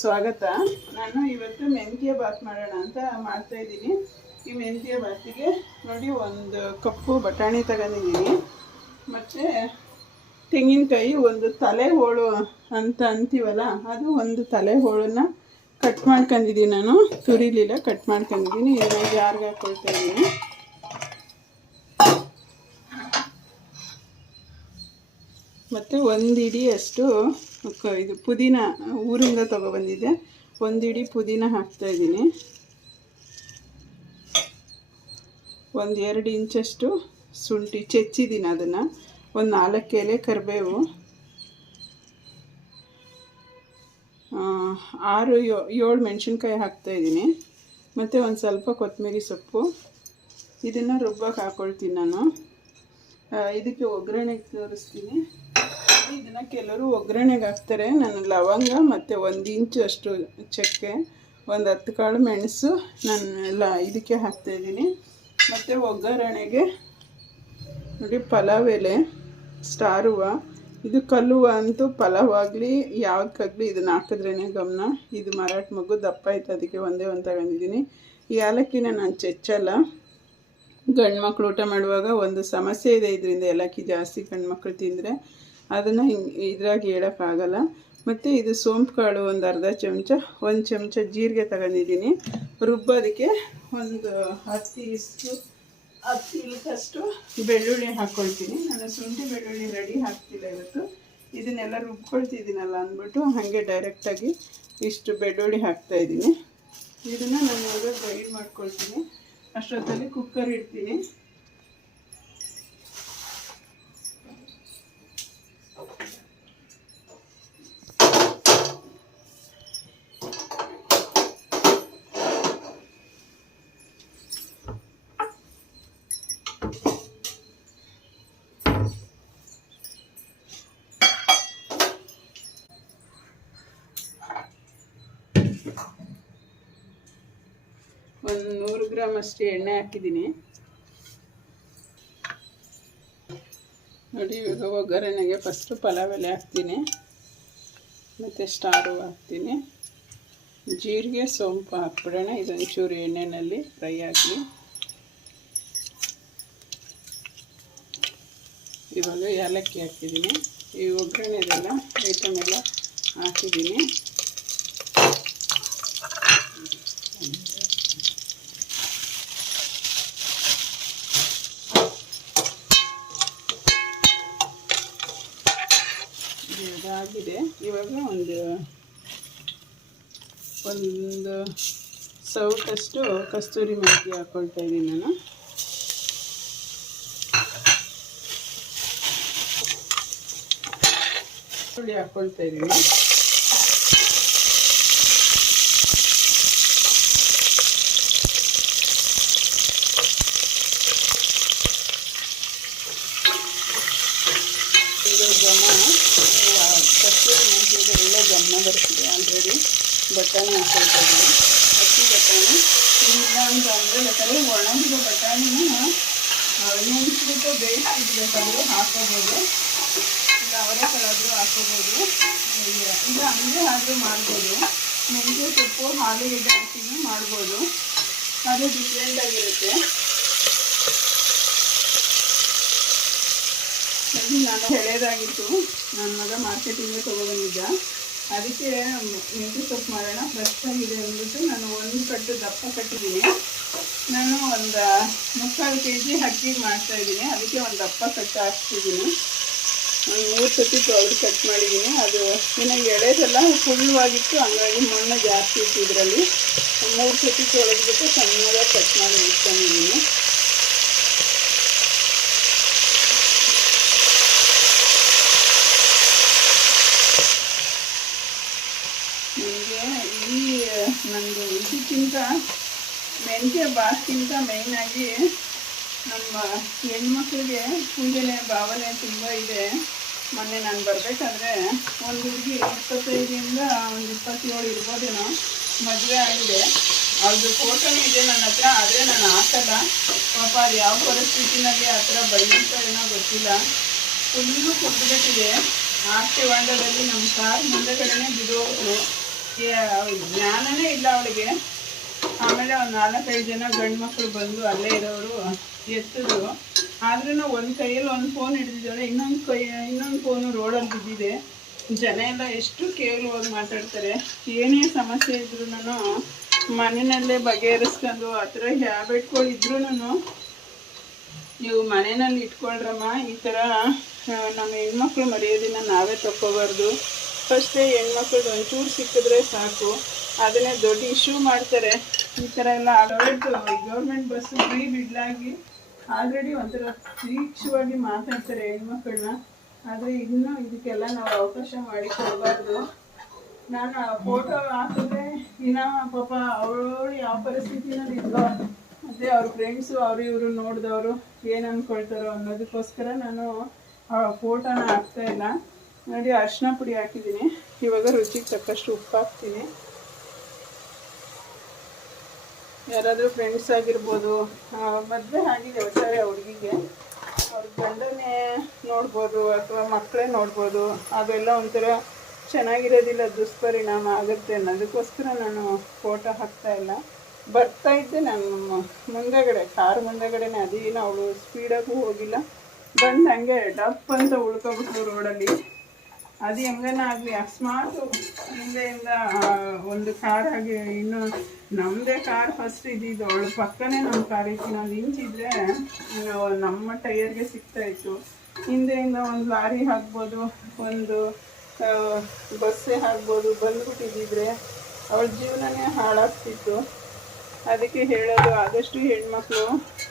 ಸ್ವಾಗತ. ನಾನು ಇವತ್ತು ಮೆಂತ್ಯ ಬಾತ್ ಮಾಡೋಣ ಅಂತ ಮಾಡ್ತಾ ಇದ್ದೀನಿ. ಈ ಮೆಂತ್ಯ ಬಾತಿಗೆ ನೋಡಿ ಒಂದು ಕಪ್ಪು ಬಟಾಣಿ ತಗೊಂಡಿದ್ದೀನಿ. ಮತ್ತು ತೆಂಗಿನಕಾಯಿ ಒಂದು ತಲೆ ಹೋಳು ಅಂತ ಅಂತೀವಲ್ಲ, ಅದು ಒಂದು ತಲೆ ಹೋಳನ್ನ ಕಟ್ ಮಾಡ್ಕೊಂಡಿದ್ದೀನಿ ನಾನು. ತುರಿಲಿಲ್ಲ ಕಟ್ ಮಾಡ್ಕೊಂಡಿದ್ದೀನಿ. ಇದನ್ನ ಜಾರ್ಗೆ ಹಾಕ್ಕೊಳ್ತಾ ಇದ್ದೀನಿ? ಮತ್ತು ಒಂದು ಅಷ್ಟು ಇದು ಪುದೀನ ಊರಿಂದ ತೊಗೊಬಂದಿದ್ದೆ ಒಂದು ಇಡಿ ಪುದೀನ ಹಾಕ್ತಾಯಿದ್ದೀನಿ ಒಂದು ಎರಡು ಇಂಚಷ್ಟು ಶುಂಠಿ, ಚೆಚ್ಚಿದ್ದೀನಿ ಅದನ್ನು. ಒಂದು ನಾಲ್ಕು ಎಲೆ ಕರಿಬೇವು. ಆರು ಏಳು ಮೆಣಸಿನ್ಕಾಯಿ ಹಾಕ್ತಾಯಿದ್ದೀನಿ ಮತ್ತು ಒಂದು ಸ್ವಲ್ಪ ಕೊತ್ತಂಬರಿ ಸೊಪ್ಪು. ಇದನ್ನು ರುಬ್ಬಕ್ಕೆ ಹಾಕ್ಕೊಳ್ತೀನಿ ನಾನು. ಇದಕ್ಕೆ ಒಗ್ಗರಣೆಗೆ ತೋರಿಸ್ತೀನಿ. ಇದನ್ನು ಕೆಲವರು ಒಗ್ಗರಣೆಗೆ ಹಾಕ್ತಾರೆ. ನಾನು ಲವಂಗ ಮತ್ತು ಒಂದು ಇಂಚು ಅಷ್ಟು ಚಕ್ಕೆ, ಒಂದು ಹತ್ತು ಕಾಳು ಮೆಣಸು ನಾನು ಎಲ್ಲ ಇದಕ್ಕೆ ಹಾಕ್ತಾಯಿದ್ದೀನಿ ಮತ್ತು ಒಗ್ಗರಣೆಗೆ ನೋಡಿ ಪಲಾವ್ ಎಲೆ ಸ್ಟಾರ್ ಇದು ಕಲ್ಲುವ ಅಂತೂ ಪಲಾವ್ ಆಗಲಿ ಯಾವುದಕ್ಕಾಗಲಿ ಇದನ್ನ ಹಾಕಿದ್ರೇ ಗಮನ. ಇದು ಮರಾಠ ಮಗು ದಪ್ಪ ಆಯ್ತು, ಅದಕ್ಕೆ ಒಂದೇ ಒಂದು ತಗೊಂಡಿದ್ದೀನಿ. ಏಲಕ್ಕಿನ ನಾನು ಚೆಚ್ಚಲ್ಲ. ಗಂಡು ಮಕ್ಕಳು ಊಟ ಮಾಡುವಾಗ ಒಂದು ಸಮಸ್ಯೆ ಇದೆ, ಇದರಿಂದ ಏಲಕ್ಕಿ ಜಾಸ್ತಿ ಗಂಡು ಮಕ್ಕಳು ತಿಂದರೆ. ಅದನ್ನು ಹಿಂಗೆ ಇದ್ರಾಗಿ ಹೇಳೋಕ್ಕಾಗಲ್ಲ. ಮತ್ತು ಇದು ಸೋಂಪು ಕಾಳು ಒಂದು ಅರ್ಧ ಚಮಚ, ಒಂದು ಚಮಚ ಜೀರಿಗೆ ತಗೊಂಡಿದ್ದೀನಿ. ರುಬ್ಬೋದಕ್ಕೆ ಒಂದು ಹತ್ತಿ ಇಷ್ಟು, ಹತ್ತಿ ಇಲ್ಕಷ್ಟು ಬೆಳ್ಳುಳ್ಳಿ ಹಾಕ್ಕೊಳ್ತೀನಿ ನಾನು ಶುಂಠಿ ಬೆಳ್ಳುಳ್ಳಿ ರೆಡಿ ಹಾಕ್ತಿಲ್ಲ ಇವತ್ತು. ಇದನ್ನೆಲ್ಲ ರುಬ್ಕೊಳ್ತಿದ್ದೀನಲ್ಲ ಅಂದ್ಬಿಟ್ಟು ಹಾಗೆ ಡೈರೆಕ್ಟಾಗಿ ಇಷ್ಟು ಬೆಳ್ಳುಳ್ಳಿ ಹಾಕ್ತಾಯಿದ್ದೀನಿ ಇದನ್ನು ನಾನು ಇವಾಗ ಗ್ರೈಂಡ್ ಮಾಡ್ಕೊಳ್ತೀನಿ. ಅಷ್ಟೊತ್ತಲ್ಲಿ ಕುಕ್ಕರ್ ಇಡ್ತೀನಿ ಒಂದು ನೂರು ಗ್ರಾಮ್ ಅಷ್ಟು ಎಣ್ಣೆ ಹಾಕಿದ್ದೀನಿ. ನೋಡಿ ಇವಾಗ ಒಗ್ಗರಣೆಗೆ ಫಸ್ಟು ಪಲಾವ್ ಎಲೆ ಹಾಕ್ತೀನಿ. ಮತ್ತು ಸ್ಟಾರು ಹಾಕ್ತೀನಿ. ಜೀರಿಗೆ ಸೋಂಪು ಹಾಕ್ಬಿಡೋಣ. ಇದೊಂಚೂರು ಎಣ್ಣೆಯಲ್ಲಿ ಫ್ರೈ ಆಗಲಿ. ಇವಾಗ ಏಲಕ್ಕಿ ಹಾಕಿದ್ದೀನಿ. ಈ ಒಗ್ಗರಣೆದೆಲ್ಲ ಐಟಮ್ ಎಲ್ಲ ಹಾಕಿದ್ದೀನಿ. ಇವಾಗ ಒಂದು ಒಂದು ಸೌಟಷ್ಟು ಕಸ್ತೂರಿ ಮೆಂತ್ಯ ಹಾಕ್ಕೊಳ್ತಾ ಇದ್ದೀನಿ ನಾನು. ಹುಳಿ ಹಾಕ್ಕೊಳ್ತಾ ಇದ್ದೀನಿ ಇದು ಘಮ ಆ, ಕಸ್ತೂರಿ ಮೆಂತ್ಯದ ಒಳ್ಳೆ ಗಮನ ಬರ್ತಿದೆ ಆಲ್ರೆಡಿ ಬಟಾಣಿ ಹಾಕ್ಕೊಳ್ತಾ ಇದ್ದೀನಿ ಹಸಿ ಬಟಾಣಿ ಇಲ್ಲ ಅಂತ ಅಂದರೆ ಬೇಕಾದ್ರೆ ಬಟಾಣಿನ ನೆನೆಸ್ಬಿಟ್ಟು ಬೇಯಿಸಿಡ್ಬೇಕಾದ್ರೂ ಹಾಕೋಬೋದು ಇಲ್ಲ ಅವರೆಕಾಳಾದರೂ ಹಾಕೋಬೋದು ಇಲ್ಲ ಹಂಗೆ ಆದರೂ ಮಾಡ್ಬೋದು ಮೆಂತ್ಯ ಸೊಪ್ಪು ಆಲೂಗೆಡ್ಡೆ ಹಾಕಿನೂ ಮಾಡ್ಬೋದು ಅದು ಡಿಫ್ರೆಂಟಾಗಿರುತ್ತೆ ನಾನು ಹೇಳೋದಾಗಿತ್ತು ನನ್ನ ಮಗ ಮಾರ್ಕೆಟಿಂದ ತೊಗೊಬಂದಿದ್ದ ಅದಕ್ಕೆ ಮೆಂತ್ಯ ಸೊಪ್ಪು ಮಾಡೋಣ. ಫ್ರೆಶ್ ಆಗಿದೆ ಅಂದ್ಬಿಟ್ಟು ನಾನು ಒಂದು ಕಟ್ಟು ದಪ್ಪ ಕಟ್ಟಿದ್ದೀನಿ. ನಾನು ಒಂದು ಮುಕ್ಕಾಲು ಕೆ ಜಿ ಅಕ್ಕಿ ಮಾಡ್ತಾಯಿದ್ದೀನಿ ಅದಕ್ಕೆ ಒಂದು ದಪ್ಪ ಕಟ್ಟು ಹಾಕ್ತಿದ್ದೀನಿ. ಒಂದು ಮೂರು ಸತಿ ತೊಳೆದು ಕಟ್ ಮಾಡಿದ್ದೀನಿ. ಅದು ಇನ್ನು ಎಳೆದೆಲ್ಲ ಫುಲ್ವಾಗಿತ್ತು ಹಂಗಾಗಿ ಮಣ್ಣು ಜಾಸ್ತಿ ಇತ್ತು ಇದರಲ್ಲಿ. ಮೂರು ಸತಿ ತೊಳೆದ್ಬಿಟ್ಟು ಸಣ್ಣದಾಗಿ ಕಟ್ ಮಾಡಿ ಇಟ್ಕೊಂಡಿದ್ದೀನಿ ನನಗೆ ಈ ನಂದು ಇದಕ್ಕಿಂತ ಮೆಂತ್ಯ ಬಾತ್ಗಿಂತ ಮೇಯ್ನಾಗಿ ನಮ್ಮ ಹೆಣ್ಮಕ್ಳಿಗೆ ಪೂಜೆನೆ ಭಾವನೆ ತುಂಬ ಇದೆ. ಮೊನ್ನೆ ನಾನು ಬರಬೇಕಾದ್ರೆ ಒಂದು ಹುಡುಗಿ ಇಪ್ಪತ್ತೈದರಿಂದ ಒಂದು ಇಪ್ಪತ್ತೇಳು ಇರ್ಬೋದೇನೋ ಮದುವೆ ಆಗಿದೆ. ಅವ್ರದ್ದು ಫೋಟೋ ಇದೆ ನನ್ನ ಹತ್ರ, ಆದರೆ ನಾನು ಹಾಕಲ್ಲ. ಪಾಪ ಅದು ಯಾವ ಪರಿಸ್ಥಿತಿನಲ್ಲಿ ಆ ಥರ ಬೈಯುತ್ತೋ ಏನೋ ಗೊತ್ತಿಲ್ಲ. ಫುಲ್ಲು ಕುಗ್ಬಿಟ್ಟಿದೆ ಆಸ್ತಿ ವಾಂಡದಲ್ಲಿ ನಮ್ಮ ಕಾರ್ ಮುಂದೆಗಡೆನೆ ಬಿದ್ದೋಗ್ರು ಜ್ಞಾನನೇ ಇಲ್ಲ ಅವಳಿಗೆ. ಆಮೇಲೆ ಒಂದು ನಾಲ್ಕೈದು ಜನ ಗಂಡು ಮಕ್ಕಳು ಬಂದು ಅಲ್ಲೇ ಇರೋರು ಎತ್ತಿದ್ರು ಆದ್ರೂ ಒಂದು ಕೈಯಲ್ಲಿ ಒಂದು ಫೋನ್ ಹಿಡಿದಿದ್ದಾಳೆ. ಇನ್ನೊಂದು ಕೈ, ಇನ್ನೊಂದು ಫೋನು ರೋಡಲ್ಲಿ ಬಿದ್ದಿದೆ. ಜನ ಎಲ್ಲ ಎಷ್ಟು ಕೇವಲವಾಗಿ ಮಾತಾಡ್ತಾರೆ. ಏನೇ ಸಮಸ್ಯೆ ಇದ್ರೂ ಮನೆಯಲ್ಲೇ ಬಗೆಹರಿಸ್ಕೊಂಡು ಆ ಥರ ಹ್ಯಾಬಿಟ್ಗಳು ನೀವು ಮನೆಯಲ್ಲಿ ಇಟ್ಕೊಳ್ರಮ್ಮ. ಈ ಥರ ನಮ್ಮ ಹೆಣ್ಮಕ್ಳು ಮರೆಯೋದನ್ನ ನಾವೇ ತಕ್ಕೋಬಾರ್ದು. ಫಸ್ಟೇ ಹೆಣ್ಮಕ್ಳದ್ದು ಒಂಚೂರು ಸಿಕ್ಕಿದ್ರೆ ಸಾಕು. ಅದನ್ನೇ ದೊಡ್ಡ ಇಶ್ಯೂ ಮಾಡ್ತಾರೆ. ಈ ಥರ ಎಲ್ಲ ಗೌರ್ಮೆಂಟ್ ಬಸ್ಸು ಫ್ರೀ ಬಿಡ್ಲಾಗಿ ಆಲ್ರೆಡಿ ಒಂಥರ ತೀಕ್ಷವಾಗಿ ಮಾತಾಡ್ತಾರೆ ಹೆಣ್ಮಕ್ಳನ್ನ. ಆದರೆ ಇನ್ನೂ ಇದಕ್ಕೆಲ್ಲ ನಾವು ಅವಕಾಶ ಮಾಡಿ ಕೊಡಬಾರ್ದು. ನಾನು ಆ ಫೋಟೋ ಹಾಕಿದ್ರೆ ಇನ್ನ ಪಾಪ ಅವಳು ಯಾವ ಪರಿಸ್ಥಿತಿನಲ್ಲಿ ಇದ್ಲೋ ಮತ್ತು ಅವ್ರ ಫ್ರೆಂಡ್ಸು ಅವರು ಇವರು ನೋಡಿದವರು ಏನು ಅಂದ್ಕೊಳ್ತಾರೋ ಅನ್ನೋದಕ್ಕೋಸ್ಕರ ನಾನು ಆ ಫೋಟೋನ ಹಾಕ್ತಾ ಇಲ್ಲ. ನೋಡಿ, ಅರಿಶಿನ ಪುಡಿ ಹಾಕಿದ್ದೀನಿ. ಇವಾಗ ರುಚಿಗೆ ತಕ್ಕಷ್ಟು ಉಪ್ಪು ಹಾಕ್ತೀನಿ. ಯಾರಾದರೂ ಫ್ರೆಂಡ್ಸ್ ಆಗಿರ್ಬೋದು ಮದುವೆ ಆಗಿದೆ ಒಟ್ಟಾರೆ ಹುಡುಗಿಗೆ. ಅವ್ರ ಗಂಡನೇ ನೋಡ್ಬೋದು ಅಥವಾ ಮಕ್ಕಳೇ ನೋಡ್ಬೋದು. ಅದೆಲ್ಲ ಒಂಥರ ಚೆನ್ನಾಗಿರೋದಿಲ್ಲ, ದುಷ್ಪರಿಣಾಮ ಆಗುತ್ತೆ ಅನ್ನೋದಕ್ಕೋಸ್ಕರ ನಾನು ಫೋಟೋ ಹಾಕ್ತಾ ಇಲ್ಲ. ಬರ್ತಾ ಇದ್ದೆ ನಾನು ಮುಂದೆಗಡೆ, ಕಾರ್ ಮುಂದೆಗಡೆನೆ, ಅದೇನು ಅವಳು ಸ್ಪೀಡಾಗೂ ಹೋಗಿಲ್ಲ. ಬಂದು ಹಂಗೆ ಡಪ್ ಅಂತ ಉಳ್ಕೊಬಿಟ್ಲು ರೋಡಲ್ಲಿ ಅದು ಹೆಂಗನಾಗಲಿ ಅಕಸ್ಮಾತ್ ಹಿಂದೆಯಿಂದ ಒಂದು ಕಾರ್ ಆಗಿ ಇನ್ನು ನಮ್ಮದೇ ಕಾರ್ ಫಸ್ಟ್ ಇದ್ದಿದ್ದು ಅವಳು ಪಕ್ಕನೇ ನಮ್ಮ ಕಾರ್ ಇತ್ತು ನಿಂಚಿದ್ರೆ ಇನ್ನು ನಮ್ಮ ಟೈರ್ಗೆ ಸಿಗ್ತಾ ಇತ್ತು. ಹಿಂದೆಯಿಂದ ಒಂದು ಲಾರಿ ಹಾಕ್ಬೋದು, ಒಂದು ಬಸ್ಸೇ ಹಾಕ್ಬೋದು, ಬಂದ್ಬಿಟ್ಟಿದ್ದಿದ್ರೆ ಅವಳ ಜೀವನನೇ ಹಾಳಾಗ್ತಿತ್ತು. ಅದಕ್ಕೆ ಹೇಳೋದು, ಆದಷ್ಟು ಹೆಣ್ಮಕ್ಳು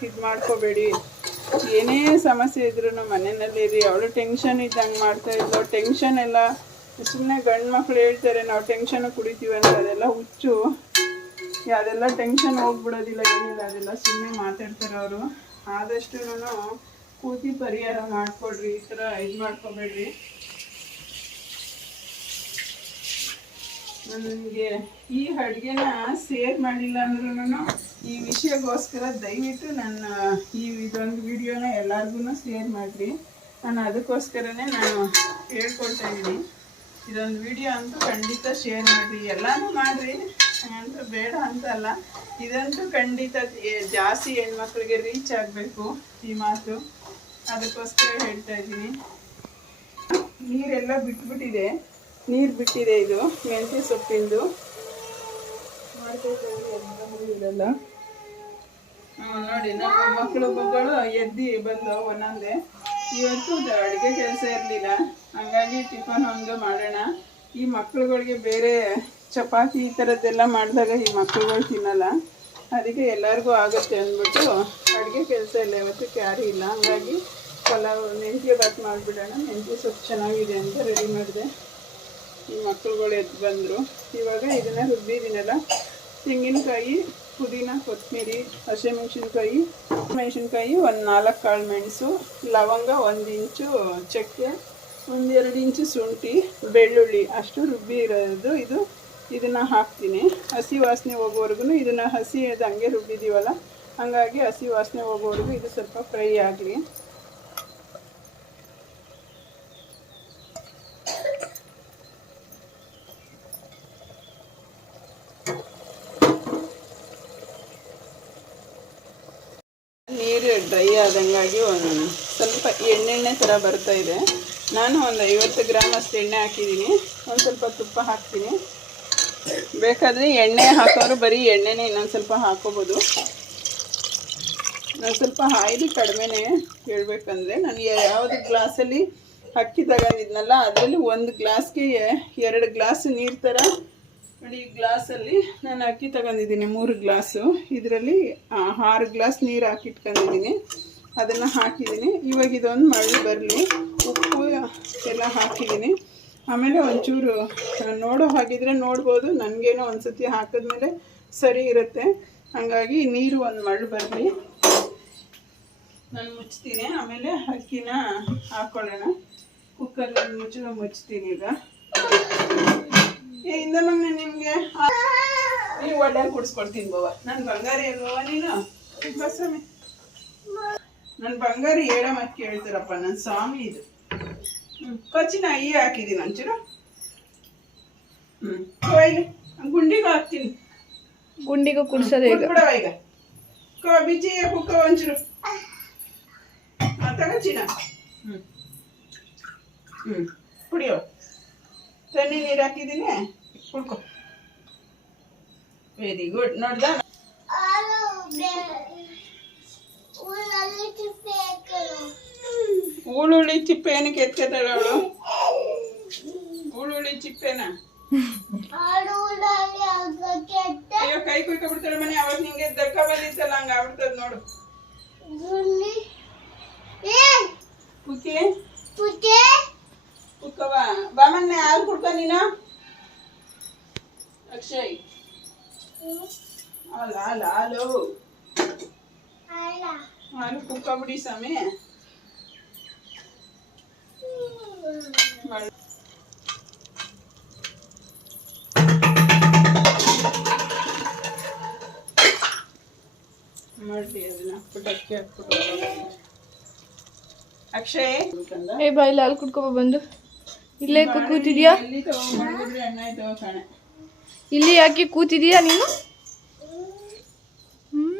ಇದು ಮಾಡ್ಕೋಬೇಡಿ. ಏನೇ ಸಮಸ್ಯೆ ಇದ್ರೂ ಮನೆಯಲ್ಲಿ ಇರಿ. ಅವಳು ಟೆನ್ಷನ್ ಇದ್ದಂಗೆ ಮಾಡ್ತಾ ಇದ್ಲು. ಟೆನ್ಷನ್ ಎಲ್ಲ ಸುಮ್ಮನೆ ಗಂಡು ಮಕ್ಳು ಹೇಳ್ತಾರೆ, ನಾವು ಟೆನ್ಷನ್ ಕುಡಿತೀವಿ ಅಂತ. ಅದೆಲ್ಲ ಹುಚ್ಚು. ಅದೆಲ್ಲ ಟೆನ್ಷನ್ ಹೋಗ್ಬಿಡೋದಿಲ್ಲ, ಏನಿಲ್ಲ. ಅದೆಲ್ಲ ಸುಮ್ಮನೆ ಮಾತಾಡ್ತಾರೆ ಅವರು. ಆದಷ್ಟು ಕೂತಿ ಪರಿಹಾರ ಮಾಡ್ಕೊಡ್ರಿ, ಈ ಥರ ಇದು ಮಾಡ್ಕೋಬೇಡ್ರಿ. ನನಗೆ ಈ ಅಡುಗೆನ ಸೇರ್ ಮಾಡಿಲ್ಲ ಅಂದ್ರೂ ಈ ವಿಷಯಗೋಸ್ಕರ ದಯವಿಟ್ಟು ನನ್ನ ಈ ಇದೊಂದು ವಿಡಿಯೋನ ಎಲ್ಲರಿಗೂ ಶೇರ್ ಮಾಡಿರಿ. ನಾನು ಅದಕ್ಕೋಸ್ಕರನೇ ನಾನು ಹೇಳ್ಕೊಳ್ತಾ ಇದ್ದೀನಿ. ಇದೊಂದು ವಿಡಿಯೋ ಅಂತೂ ಖಂಡಿತ ಶೇರ್ ಮಾಡಿರಿ. ಎಲ್ಲನೂ ಮಾಡಿರಿ. ಅಂತೂ ಬೇಡ ಅಂತಲ್ಲ. ಇದಂತೂ ಖಂಡಿತ ಜಾಸ್ತಿ ಹೆಣ್ಮಕ್ಳಿಗೆ ರೀಚ್ ಆಗಬೇಕು ಈ ಮಾತು. ಅದಕ್ಕೋಸ್ಕರ ಹೇಳ್ತಾ ಇದ್ದೀನಿ. ನೀರೆಲ್ಲ ಬಿಟ್ಬಿಟ್ಟಿದೆ. ನೀರು ಬಿಟ್ಟಿದೆ ಇದು ಮೆಂತ್ಯ ಸೊಪ್ಪಿಂದು. ಇರಲ್ಲ. ಹ್ಮ್, ನೋಡಿ ನಮ್ಮ ಮಕ್ಕಳು ಮಕ್ಕಳು ಎದ್ದಿ ಬಂದು ಒಂದೊಂದೇ. ಇವತ್ತು ಅಡುಗೆ ಕೆಲಸ ಇರಲಿಲ್ಲ. ಹಂಗಾಗಿ ಟಿಫನ್ ಒಂದು ಮಾಡೋಣ. ಈ ಮಕ್ಕಳುಗಳಿಗೆ ಬೇರೆ ಚಪಾತಿ ಈ ಥರದ್ದೆಲ್ಲ ಮಾಡಿದಾಗ ಈ ಮಕ್ಕಳುಗಳು ತಿನ್ನಲ್ಲ. ಅದಕ್ಕೆ ಎಲ್ಲರಿಗೂ ಆಗುತ್ತೆ ಅಂದ್ಬಿಟ್ಟು ಅಡುಗೆ ಕೆಲಸ ಇಲ್ಲ ಇವತ್ತು ಕ್ಯಾರಿ ಇಲ್ಲ. ಹಂಗಾಗಿ ಪಲಾವ್ ಮೆಂತ್ಯ ಬಾತ್ ಮಾಡಿಬಿಡೋಣ. ಮೆಂತ್ಯ ಸೊಪ್ಪು ಚೆನ್ನಾಗಿದೆ ಅಂತ ರೆಡಿ ಮಾಡಿದೆ. ಮಕ್ಕಳುಗಳು ಎದ್ದು ಬಂದರು. ಇವಾಗ ಇದನ್ನು ರುಬ್ಬಿದ್ದೀನಲ್ಲ, ತೆಂಗಿನಕಾಯಿ, ಪುದೀನ, ಕೊತ್ತಂಬರಿ, ಹಸಿಮೆಣಸಿನ್ಕಾಯಿ ಮೆಣಸಿನ್ಕಾಯಿ ಒಂದು ನಾಲ್ಕು ಕಾಳು ಮೆಣಸು, ಲವಂಗ ಒಂದು ಇಂಚು ಚಕ್ಕೆ ಒಂದೆರಡು ಇಂಚು ಶುಂಠಿ, ಬೆಳ್ಳುಳ್ಳಿ ಅಷ್ಟು ರುಬ್ಬಿ ಇರೋದು ಇದು. ಇದನ್ನು ಹಾಕ್ತೀನಿ. ಹಸಿ ವಾಸನೆ ಹೋಗೋವರೆಗೂ ಇದನ್ನು ಹಸಿ ಅದು ಹಂಗೆ ರುಬ್ಬಿದ್ದೀವಲ್ಲ ಹಾಗಾಗಿ ಹಸಿ ವಾಸನೆ ಹೋಗೋವರೆಗೂ ಇದು ಸ್ವಲ್ಪ ಫ್ರೈ ಆಗಲಿ. ನೀರು ಡ್ರೈ ಆದಂಗಾಗಿ ಒಂದು ಸ್ವಲ್ಪ ಎಣ್ಣೆಣ್ಣೆ ಥರ ಬರ್ತಾ ಇದೆ. ನಾನು ಒಂದು ಐವತ್ತು ಗ್ರಾಮ್ ಅಷ್ಟು ಎಣ್ಣೆ ಹಾಕಿದ್ದೀನಿ. ಒಂದು ಸ್ವಲ್ಪ ತುಪ್ಪ ಹಾಕ್ತೀನಿ. ಬೇಕಾದರೆ ಎಣ್ಣೆ ಹಾಕೋರು ಬರೀ ಎಣ್ಣೆನೇ ಇನ್ನೊಂದು ಸ್ವಲ್ಪ ಹಾಕೋಬೋದು. ನಾನು ಸ್ವಲ್ಪ ಆಯಿಲ್ ಕಡಿಮೆನೇ ಹೇಳ್ಬೇಕಂದ್ರೆ ನಾನು ಯಾವುದು ಗ್ಲಾಸಲ್ಲಿ ಅಕ್ಕಿ ತಗೊಂಡಿದ್ನಲ್ಲ ಅದರಲ್ಲಿ ಒಂದು ಗ್ಲಾಸ್ಗೆ ಎರಡು ಗ್ಲಾಸ್ ನೀರು ಥರ ನೋಡಿ, ಈ ಗ್ಲಾಸಲ್ಲಿ ನಾನು ಅಕ್ಕಿ ತಗೊಂಡಿದ್ದೀನಿ, ಮೂರು ಗ್ಲಾಸು ಇದರಲ್ಲಿ ಆರು ಗ್ಲಾಸ್ ನೀರು ಹಾಕಿಟ್ಕೊಂಡಿದ್ದೀನಿ. ಅದನ್ನು ಹಾಕಿದ್ದೀನಿ. ಇವಾಗ ಇದೊಂದು ಮಳೆ ಬರಲಿ. ಉಪ್ಪು ಎಲ್ಲ ಹಾಕಿದ್ದೀನಿ. ಆಮೇಲೆ ಒಂಚೂರು ನೋಡೋ ಹಾಗಿದ್ರೆ ನೋಡ್ಬೋದು. ನನಗೇನೋ ಒಂದು ಸತಿ ಹಾಕಿದ್ಮೇಲೆ ಸರಿ ಇರುತ್ತೆ. ಹಾಗಾಗಿ ನೀರು ಒಂದು ಮಳೆ ಬರಲಿ. ನಾನು ಮುಚ್ತೀನಿ. ಆಮೇಲೆ ಅಕ್ಕಿನ ಹಾಕ್ಕೊಳ್ಳೋಣ ಕುಕ್ಕರ್ ಮುಚ್ಚಿ ಮುಚ್ತೀನಿ ಈಗ. ಇಂದ ನಿಮ್ಗೆ? ನೀವು ಒಳ್ಳೆ ಕುಡಿಸ್ಕೊಡ್ತೀನಿ ಬವ ನನ್ನ ಬಂಗಾರಿ ಅಲ್ವಾ ನೀನು? ಬಸ್ವಾಮಿ. ನನ್ನ ಬಂಗಾರಿ ಹೇಳ ಮತ್ತೆ ಕೇಳ್ತಾರಪ್ಪ ನನ್ನ ಸ್ವಾಮಿ ಇದು. ಹ್ಞೂ ಕೊಚ್ಚಿನ ಐ ಹಾಕಿದ್ದೀನಿ ಒಂಚೂರು ಹ್ಞೂ ಇಲ್ಲಿ ಗುಂಡಿಗೂ ಹಾಕ್ತೀನಿ. ಗುಂಡಿಗೂ ಕುಡಿಸೋದು ಈಗ ಬಿಡವ ಈಗ. ಕೋ ಬಿಜಿ ಕುಕ್ಕ ಒಂಚೂರು ತಗೋಚಿನ ಹ್ಞೂ ಹ್ಞೂ ಕುಡಿಯೋ. ತಣ್ಣಿ ನೀರು ಹಾಕಿದ್ದೀನಿ ಕುಡ್ಕೊ ವೆರಿ ಗುಡ್ ನೋಡ್ದ? ಉಳುಳಿ ಚಿಪ್ಪೆ ಏನಕ್ಕೆ ಎತ್ಕೊತಾಳೆ ಅವಳು? ಉಳುಳಿ ಚಿಪ್ಪೆನ? ಅಯ್ಯೋ ಕೈ ಕುಯ್ಕೊಬಿಡ್ತಾಳೆ ಮನೆ. ಅವಾಗ ನಿಂಗೆ ದಕ್ಕ ಬಂದಿತ್ತಲ್ಲ ಹಂಗ ಆಗ್ಬಿಡ್ತದ ನೋಡು. ಕುಕ್ಕಿ ಕುಕ್ಕವ ಬಾಮನ್ನೆ ಹಾಲು ಕುಡ್ಕ ನೀನು ಅಕ್ಷಯ್ ಹಾಲು ಹಾಲು ಹಾಲು ಹಾಲು ಕುಕ್ಕ ಬಿಡಿ ಸ್ವಾಮಿ ಮಾಡು. ಮಾಡ್ಲಿ ಅದನ್ನ ಪುಟಕ್ಕೆ ಹಾಕ್ಬಿಟ್ಟು ಅಕ್ಷಯ್ ಏ ಬಾಯಿಲ್ ಹಾಲು ಕುಡ್ಕೊಬ ಬಂದು ಇಲ್ಲೇ ಕೂತಿದೀಯಾ? ಇಲ್ಲಿ ಯಾಕೆ ಕೂತಿದೀಯಾ ನೀನು? ಹ್ಮ್.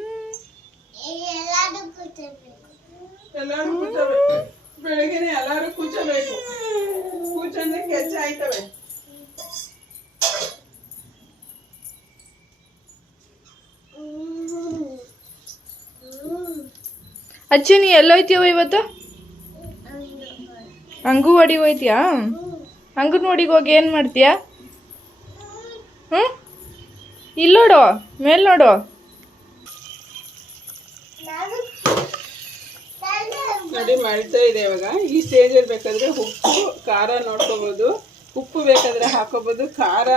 ಎಲ್ಲರೂ ಕೂಚಬೇಕು. ಕೂಚಂದ್ರೆ ಕೆಚ್ಚ ಆಯ್ತವೆ. ಅಜ್ಜಿ ನೀ ಎಲ್ಲೋಯ್ತೀಯವ ಇವತ್ತು? ಅಂಗನವಾಡಿಗೆ ಹೋಯ್ತೀಯಾ? ಅಂಗನವಾಡಿಗೆ ಹೋಗಿ ಏನು ಮಾಡ್ತೀಯಾ? ಹ್ಞೂ ಇಲ್ಲಿ ನೋಡು, ಮೇಲೆ ನೋಡು. ನೋಡಿ ಮಾಡ್ತಾ ಇದೆ ಇವಾಗ. ಈ ಸ್ಟೇಜ್ ಬೇಕಾದ್ರೆ ಉಪ್ಪು, ಖಾರ ನೋಡ್ಕೋಬೋದು. ಉಪ್ಪು ಬೇಕಾದ್ರೆ ಹಾಕೋಬೋದು. ಖಾರ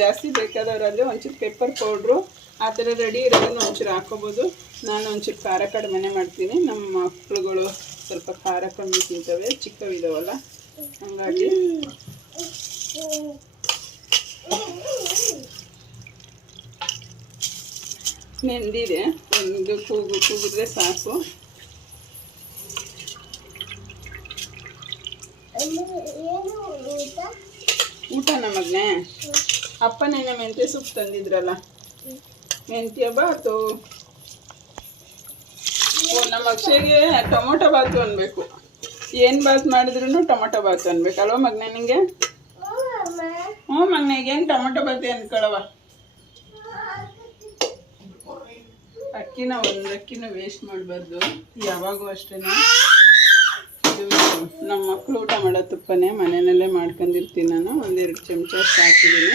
ಜಾಸ್ತಿ ಬೇಕಾದವರಲ್ಲಿ ಒಂಚೂರು ಪೆಪ್ಪರ್ ಪೌಡ್ರು ಆ ಥರ ರೆಡಿ ಇರೋದನ್ನು ಒಂಚೂರು ಹಾಕೋಬೋದು. ನಾನು ಒಂಚೂರು ಖಾರ ಕಡಿಮೆನೆ ಮಾಡ್ತೀನಿ. ನಮ್ಮ ಮಕ್ಕಳುಗಳು ಸ್ವಲ್ಪ ಖಾರ ಕಮ್ಮಿ ತಿಂತವೆ. ಚಿಕ್ಕವಿದಾವಲ್ಲ. ಹಂಗಾಗಿ. ನೆಂದಿದೆ ಒಂದು ಕೂಗು, ಕೂಗಿದ್ರೆ ಸಾಕು. ಊಟ ನಮಗ್ನೆ ಅಪ್ಪ ನೆನೆ ಮೆಂತ್ಯ ಸೊಪ್ಪು ತಂದಿದ್ರಲ್ಲ. ಮೆಂತ್ಯ ಬಾತು. ನಮ್ಮ ಅಕ್ಷೆಗೆ ಟೊಮೊಟೊ ಬಾತು ಅನ್ಬೇಕು. ಏನು ಬಾತ್ ಮಾಡಿದ್ರು ಟೊಮೊಟೊ ಬಾತ್ ಅನ್ಬೇಕಲ್ವ ಮಗ್ನೆ ನಿಂಗೆ? ಹ್ಞೂ ಮಗ್ನೆಗೆ ಏನು ಟೊಮೊಟೊ ಬಾತು ಅನ್ಕೊಳವ ಅಕ್ಕಿನ ಒಂದು ಅಕ್ಕಿನ ವೇಸ್ಟ್ ಮಾಡಬಾರ್ದು, ಯಾವಾಗೂ ಅಷ್ಟೇ ನಮ್ಮ ಮಕ್ಕಳು ಊಟ ಮಾಡೋ ತುಪ್ಪನೇ ಮನೆಯಲ್ಲೇ ಮಾಡ್ಕೊಂಡಿರ್ತೀನಿ ನಾನು, ಒಂದೆರಡು ಚಮಚ ಹಾಕಿದ್ದೀನಿ.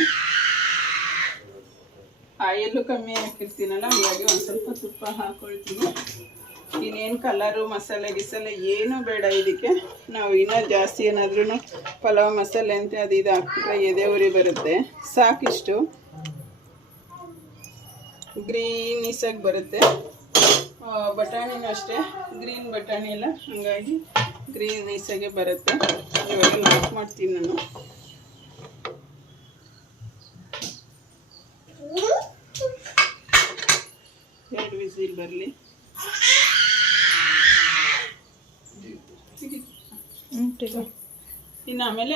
ಆಯಲ್ಲೂ ಕಮ್ಮಿ ಹಾಕಿರ್ತೀನಲ್ಲ, ಹಂಗಾಗಿ ಒಂದು ಸ್ವಲ್ಪ ತುಪ್ಪ ಹಾಕೊಳ್ತೀನಿ. ಇನ್ನೇನು ಕಲರು ಮಸಾಲೆ ಗಿಸಲೆ ಏನೂ ಬೇಡ ಇದಕ್ಕೆ. ನಾವು ಇನ್ನೂ ಜಾಸ್ತಿ ಏನಾದ್ರೂ ಪಲಾವ್, ಮಸಾಲೆ ಅಂತ ಅದು ಇದು ಹಾಕ್ಬಿಟ್ರೆ ಎದೆ ಉರಿ ಬರುತ್ತೆ. ಸಾಕಿಷ್ಟು. ಗ್ರೀನಿಸಾಗಿ ಬರುತ್ತೆ. ಬಟಾಣಿನೂ ಅಷ್ಟೇ. ಗ್ರೀನ್ ಬಟಾಣಿ ಎಲ್ಲ ಹಂಗಾಗಿ ಗ್ರೀನಿಸಾಗೆ ಬರುತ್ತೆ. ಇವಾಗ ಲಾಕ್ ಮಾಡ್ತೀನಿ ನಾನು. ಎರಡು ವಿಸಿಲ್ ಬರಲಿ ಹ್ಞೂ ಟೀಕ ಇನ್ನು ಆಮೇಲೆ